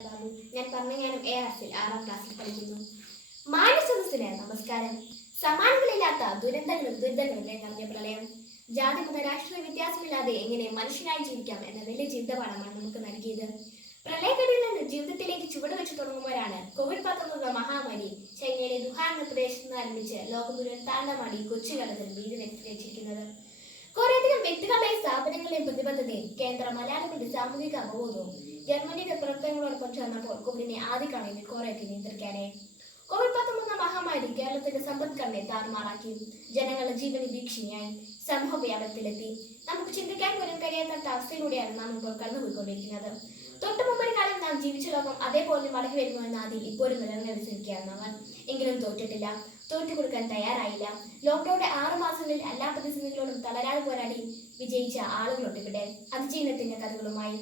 ബാബു. ഞാൻ പറഞ്ഞാലും ARCിൽ 6ാം ക്ലാസ്സിൽ പഠിക്കുന്നു. മാന്യസദസ്സിന് നമസ്കാരം. സമാനങ്ങളില്ലാത്ത ദുരന്തങ്ങളും നിറഞ്ഞ പ്രളയം. ജാതി മത രാഷ്ട്രീയ വ്യത്യാസമില്ലാതെ എങ്ങനെ മനുഷ്യനായി ജീവിക്കാം എന്ന വലിയ ചിന്തപാഠമാണ് നമുക്ക് നൽകിയത്. പ്രളയക്കെടുതിയിൽ നിന്ന് ജീവിതത്തിലേക്ക് ചുവടുവെച്ച് തുടങ്ങുമ്പോഴാണ് COVID-19 മഹാമാരി ചൈനയിലെ വുഹാൻ എന്ന പ്രദേശത്ത് നിന്ന് ആരംഭിച്ച് ലോകം മുഴുവൻ താണ്ഡവമാടി കൊച്ചു കേരളത്തിൽ ഭീതി വെച്ചിരിക്കുന്നത്. കുറേയധികം വ്യക്തികളുടെയും സ്ഥാപനങ്ങളുടെയും പ്രതിബദ്ധതയും കേന്ദ്ര മലയാളികളുടെ സാമൂഹിക അവബോധവും ജർമ്മനിയുടെ പ്രവർത്തനങ്ങളോടൊപ്പം ചേർന്നപ്പോൾ കോവിഡിനെ ആദ്യ കാണയിൽ കുറേയൊക്കെ നിയന്ത്രിക്കാനായി. COVID-19 മഹാമാരി കേരളത്തിന്റെ സമ്പദ്ഘടനയെ താറുമാറാക്കി. ജനങ്ങളുടെ ജീവന് ഭീഷണിയായി. സമൂഹ വ്യാപനത്തിലെത്തി. നമുക്ക് ചിന്തിക്കാൻ പോലും കഴിയാത്ത അവസ്ഥയിലൂടെയാണ് നാം ഇപ്പോൾ കടന്നുപോയിക്കൊണ്ടിരിക്കുന്നത്. തൊട്ടു മുമ്പൊരു കാലം നാം ജീവിച്ച ലോകം അതേപോലെ മടങ്ങി വരുന്നു എന്ന ആദ്യം ഇപ്പോഴും നിലനിർത്തിയിരിക്കുകയാണ് അവർ. എങ്കിലും തോറ്റിട്ടില്ല, തോറ്റുകൊടുക്കാൻ തയ്യാറായില്ല. ലോക്ക്ഡൌണിന്റെ 6 മാസങ്ങളിൽ എല്ലാ പ്രതിസന്ധികളോടും തളരാതെ പോരാടി വിജയിച്ച ആളുകളുണ്ട് ഇവിടെ, അതിജീവനത്തിന്റെ കഥകളുമായി.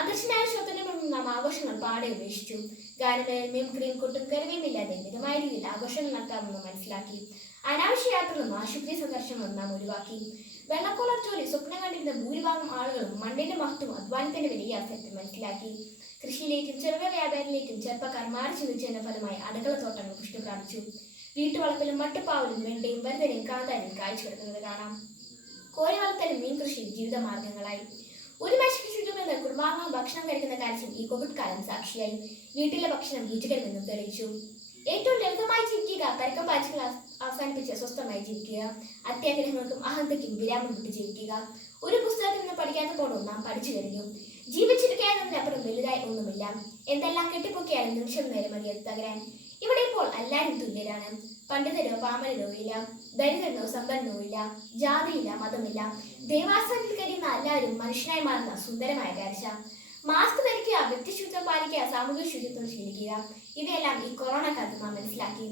അദൃശ്യനായ ശത്രുവിൽ നിന്നും നാം ആഘോഷങ്ങൾ പാടെ ഉപേക്ഷിച്ചു. ഗാനമേന്മയും ക്രീം കൊട്ടും കരുവയുമില്ലാതെ മിതമായ രീതിയിൽ ആഘോഷങ്ങൾ നടത്താമെന്ന് മനസ്സിലാക്കി. അനാവശ്യ യാത്രകളും ആശുപത്രി സന്ദർശനങ്ങളും നാം ഒഴിവാക്കി. വെള്ളക്കോളർ ജോലി സ്വപ്നം കണ്ടിരുന്ന ഭൂരിഭാഗം ആളുകളും മണ്ണിന്റെ മഹത്വം അധ്വാനത്തിന്റെ വലിയ അവസരത്തിൽ മനസ്സിലാക്കി. കൃഷിയിലേക്കും ചെറുകിട വ്യാപാരത്തിലേക്കും ചെറുപ്പക്കാർ മാറി ചിന്തിച്ചതിന്റെ ഫലമായി അടുക്കളത്തോട്ടങ്ങൾ പുഷ്ടി പ്രാപിച്ചു. വീട്ടുവളപ്പിലും മട്ടുപ്പാവലും വെണ്ടയും വഴുതനയും കാന്താരിയും കാഴ്ചവെക്കുന്നത് കാണാം. കോഴി വളർത്തലും മീൻ കൃഷിയും ജീവിതമാർഗങ്ങളായി. ഒരു മേശയ്ക്ക് ചുറ്റുമെന്ന് കുടുംബാംഗങ്ങൾ ഭക്ഷണം കഴിക്കുന്ന കാര്യത്തിൽ ഈ കോവിഡ് കാലം സാക്ഷിയായി. വീട്ടിലെ ഭക്ഷണം രുചികരമെന്നും തെളിയിച്ചു. ഏറ്റവും ലളിതമായി ജീവിക്കുക, പരക്കം പാച്ചിൽ അവസാനിപ്പിച്ച് സ്വസ്ഥമായി ജീവിക്കുക, അത്യാഗ്രഹങ്ങൾക്കും അഹന്തയ്ക്കും വിരാമം വിട്ട് ജീവിക്കുക. ഒരു പുസ്തകത്തിൽ നിന്ന് പഠിക്കാത്തപ്പോഴും നാം പഠിച്ചു കഴിഞ്ഞു. ജീവിച്ചിരിക്കുക എന്നതിനപ്പുറം വലുതായി ഒന്നുമില്ല. എന്തെല്ലാം കെട്ടിപ്പൊക്കിയാലും നിമിഷം നേരം മതി തകരാൻ. ഇവിടെ ഇപ്പോൾ എല്ലാവരും തുല്യരാണ്. പണ്ഡിതരോ പാമരനോ ഇല്ല, ദരിദ്രനോ സമ്പന്നനോ ഇല്ല, ജാതിയില്ല, മതമില്ല. ദേവാസനത്തിൽ കഴിയുന്ന എല്ലാവരും മനുഷ്യനായി മാറുന്ന സുന്ദരമായ കാഴ്ച. മാസ്ക് ധരിക്കുക, വ്യക്തിശുചിത്വം പാലിക്കുക, സാമൂഹിക ശുചിത്വം ശീലിക്കുക. ഇവയെല്ലാം ഈ കൊറോണ കാലത്ത് നാം മനസ്സിലാക്കി.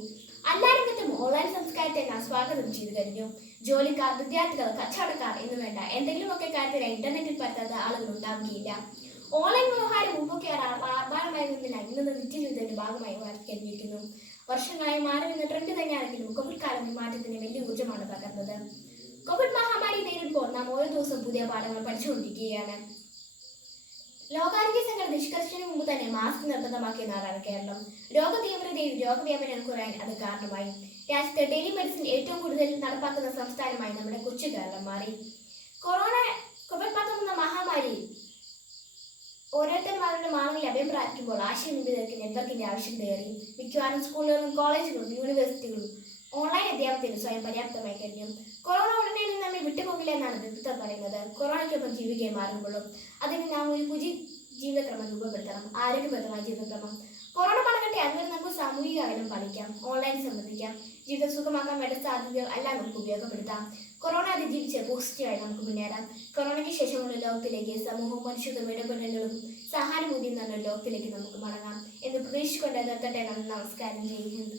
എല്ലാ രംഗത്തും ഓൺലൈൻ സംസ്കാരത്തെ നാം സ്വാഗതം ചെയ്തു കഴിഞ്ഞു. ജോലിക്കാർ, വിദ്യാർത്ഥികൾ, കച്ചവടക്കാർ എന്ന് വേണ്ട എന്തെങ്കിലുമൊക്കെ കാര്യത്തിൽ ഇന്റർനെറ്റിൽ പറ്റാത്ത ആളുകൾ ഉണ്ടാവുകയില്ല. ഓൺലൈൻ വ്യവഹാരം മുമ്പൊക്കെ ആർഭാടമായിരുന്നില്ല, ഇന്നത് നിത്യജീവിതത്തിന്റെ ഭാഗമായി മാറിക്കഴിഞ്ഞിരിക്കുന്നു. വർഷങ്ങളായി മാറി നിന്ന ട്രെൻഡ് തന്നെയാണെങ്കിലും കോവിഡ് കാലം ഈ മാറ്റത്തിന് വലിയ ഊർജ്ജമാണ് പകർന്നത്. കോവിഡ് മഹാമാരി നേരിടുമ്പോൾ നാം ഓരോ ദിവസവും പുതിയ പാഠങ്ങൾ പഠിച്ചുകൊണ്ടിരിക്കുകയാണ്. ലോകാരോഗ്യ സംഘടന നിഷ്കർഷത്തിന് മുമ്പ് തന്നെ മാസ്ക് നിർബന്ധമാക്കിയ നാടാണ് കേരളം. രോഗതീവ്രതയും രോഗവ്യാപനം കുറയാൻ അത് കാരണമായി. രാജ്യത്ത് ടെലിമെഡിസിൻ ഏറ്റവും കൂടുതൽ നടപ്പാക്കുന്ന സംസ്ഥാനമായി നമ്മുടെ കൊച്ചു കേരളം മാറി. COVID-19 മഹാമാരി ഓരോരുത്തരും അവരുടെ മാനങ്ങളിൽ അഭയം പ്രാപിക്കുമ്പോൾ ആശയവിനിമയത്തിലേക്ക് നെറ്റ്വർക്കിന്റെ ആവശ്യകതയേറി. മിക്കവാറും സ്കൂളുകളും കോളേജുകളും യൂണിവേഴ്സിറ്റികളും ഓൺലൈൻ അധ്യാപനത്തിന് സ്വയം പര്യാപ്തമായി കഴിഞ്ഞു. കൊറോണ ഉടനെ നിന്ന് നമ്മെ വിട്ടുപോകില്ല എന്നാണ് വിദഗ്ധർ പറയുന്നത്. കൊറോണയ്ക്കൊപ്പം ജീവിക്കാൻ മാറുമ്പോഴും അതിന് നാം ഒരു പുതിയ ജീവിതക്രമം രൂപപ്പെടുത്തണം, ആരോഗ്യപ്രദമായ ജീവിതക്രമം. കൊറോണ പണകട്ടെ അതുവരെ നമുക്ക് സാമൂഹിക അകലം പാലിക്കാം, ഓൺലൈൻ സംബന്ധിക്കാം. ജീവിതം സുഖമാക്കാൻ വേണ്ട സാധ്യതകൾ എല്ലാം നമുക്ക് ഉപയോഗപ്പെടുത്താം. കൊറോണ അതിജീവിച്ച് പോസിറ്റീവായി നമുക്ക് മുന്നേറാം. കൊറോണയ്ക്ക് ശേഷമുള്ള ലോകത്തിലേക്ക് സമൂഹവും മനുഷ്യത്വം ഇടപെടലുകളും സഹാനുഭൂതിയും നിറഞ്ഞ ലോകത്തിലേക്ക് നമുക്ക് മടങ്ങാം എന്ന് പ്രതീക്ഷിച്ചുകൊണ്ട് നിർത്തട്ടെ. നമസ്കാരം. ജയ് ഹിന്ദ്.